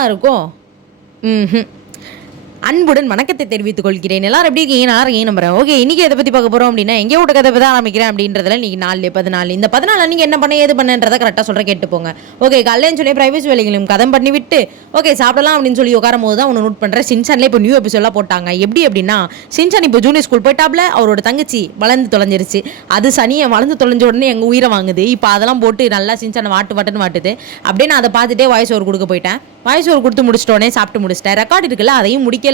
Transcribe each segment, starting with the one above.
தான் இருக்கும். ம். அன்புடன் வணக்கத்தை தெரிவித்துக் கொள்கிறேன். எல்லாரும் எப்படி இருக்கீங்க? நல்லா இருக்கீங்க நம்புறேன். ஓகே, இன்னைக்கு எதை பற்றி பார்க்க போகிறோம் அப்படின்னா, எங்கேயோ விட்ட கதை தான் ஆரம்பிக்கிறேன் அப்படின்றதுல இன்னைக்கு 4/14. இந்த 14 நீங்கள் என்ன பண்ண ஏது பண்ணன்றதை கரெக்டாக சொல்கிறேன், கேட்டு போங்க. ஓகே, காலையிலன்னு சொல்லி பிரைவேட் வேலைகளும் கதம் பண்ணி விட்டு ஓகே சாப்பிடலாம் அப்படின்னு சொல்லி உட்காரும் போது தான் ஒன்று நோட் பண்ணுறேன். சின்சான்ல இப்போ நியூ எபிசோட்லாம் போட்டாங்க. எப்படி அப்படின்னா, சின்சான் இப்போ ஜூனியர் ஸ்கூல் போயிட்டாப்ல, அவரோட தங்கச்சி வளர்ந்து தொலைஞ்சிருச்சு. அது சனியை வளர்ந்து தொலைஞ்ச உடனே எங்கள் உயிரை வாங்குது. இப்போ அதெல்லாம் போட்டு நல்லா சின்சானை வாட்டுன்னு வாட்டுது. அப்படியே நான் அதை பார்த்துட்டே வாய்ஸ் ஓவர் கொடுக்க போயிட்டேன். வாய்ஸ் ஓவர் கொடுத்து முடிச்சிட்டோடனே சாப்பிட்டு முடிச்சிட்டேன். ரெக்கார்டு இருக்குல்ல, அதையும் முடிக்கல.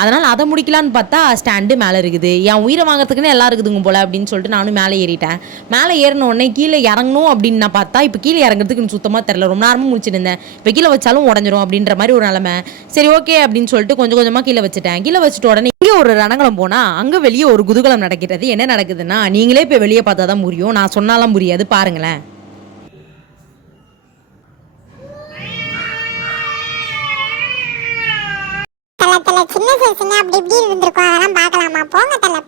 அதனால் அதை முடிக்கலான்னு பார்த்தா ஸ்டாண்டு மேலே இருக்குது. என் உயிரை வாங்குறதுக்குன்னு எல்லாம் இருக்குதுங்க போல அப்படின்னு சொல்லிட்டு நானும் மேலே ஏறிட்டேன். மேலே ஏறின உடனே கீழே இறங்கணும் அப்படின்னு நான் பார்த்தா இப்போ கீழே இறங்குறதுக்கு எனக்கு சுத்தமாக தெரில. ரொம்ப நேரமும் முடிச்சுட்டு இருந்தேன். இப்போ கீழே வச்சாலும் உடஞ்சிரும் அப்படின்ற மாதிரி ஒரு நிலமை. சரி ஓகே அப்படின்னு சொல்லிட்டு கொஞ்சம் கொஞ்சமாக கீழே வச்சுட்டேன். கீழே வச்சுட்டு உடனே இங்கே ஒரு ரணங்கலம் போனால் அங்கே வெளியே ஒரு குதூகலம் நடக்கிறது. என்ன நடக்குதுன்னா, நீங்களே இப்போ வெளியே பார்த்தா தான் புரியும், நான் சொன்னாலாம் புரியாது, பாருங்களேன். சின்ன சின்ன அப்படி இப்படி இருந்திருக்கும், அதெல்லாம் பார்க்கலாமா? போங்க தல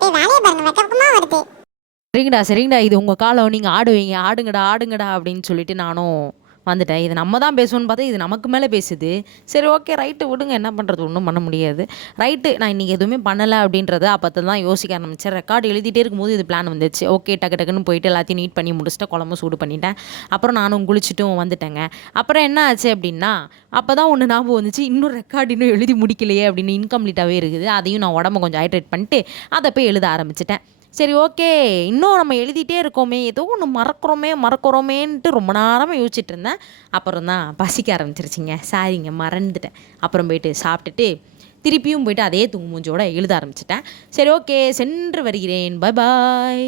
போய் வேலையை பாருங்க, வெக்கமா வருது. சரிங்கடா, இது உங்கள் காலம், நீங்கள் ஆடுவீங்க, ஆடுங்கடா அப்படின்னு சொல்லிட்டு நானும் வந்துட்டேன். இது நம்ம தான் பேசணும்னு பார்த்தா இது நமக்கு மேலே பேசுது. சரி ஓகே ரைட்டு விடுங்க, என்ன பண்ணுறது, ஒன்றும் பண்ண முடியாது. ரைட்டு, நான் இன்றைக்கி எதுவுமே பண்ணலை அப்படின்றத அப்போ தான் யோசிக்க ஆரம்பித்தேன். ரெக்கார்டு எழுதிட்டே இருக்கும்போது இது பிளான் வந்துச்சு. ஓகே டக்குன்னு போயிட்டு எல்லாத்தையும் நீட் பண்ணி முடிச்சுட்டு குழம்பு சூடு பண்ணிட்டேன். அப்புறம் நானும் குளிச்சுட்டும் வந்துட்டேங்க. அப்புறம் என்ன ஆச்சு அப்படின்னா, அப்போ தான் ஒன்று ஞாபகம் வந்துச்சு, இன்னும் ரெக்கார்டு இன்னும் எழுதி முடிக்கலையே அப்படின்னு, இன்கம்ப்ளீட்டாகவே இருக்குது. அதையும் நான் உடம்பு கொஞ்சம் ஹைட்ரேட் பண்ணிட்டு அதை போய் எழுத ஆரம்பிச்சிட்டேன். சரி ஓகே, இன்னும் நம்ம எழுதிட்டே இருக்கோமே, ஏதோ ஒன்று மறக்கிறோமேன்ட்டு ரொம்ப நேரமாக யோசிச்சுட்டு இருந்தேன். அப்புறம் தான் பசிக்க ஆரம்பிச்சிருச்சிங்க. சாரிங்க, மறந்துட்டேன். அப்புறம் போயிட்டு சாப்பிட்டுட்டு திருப்பியும் போயிட்டு அதே தூங்கு மூஞ்சோட எழுத ஆரம்பிச்சிட்டேன். சரி ஓகே, சென்று வருகிறேன். பாய்.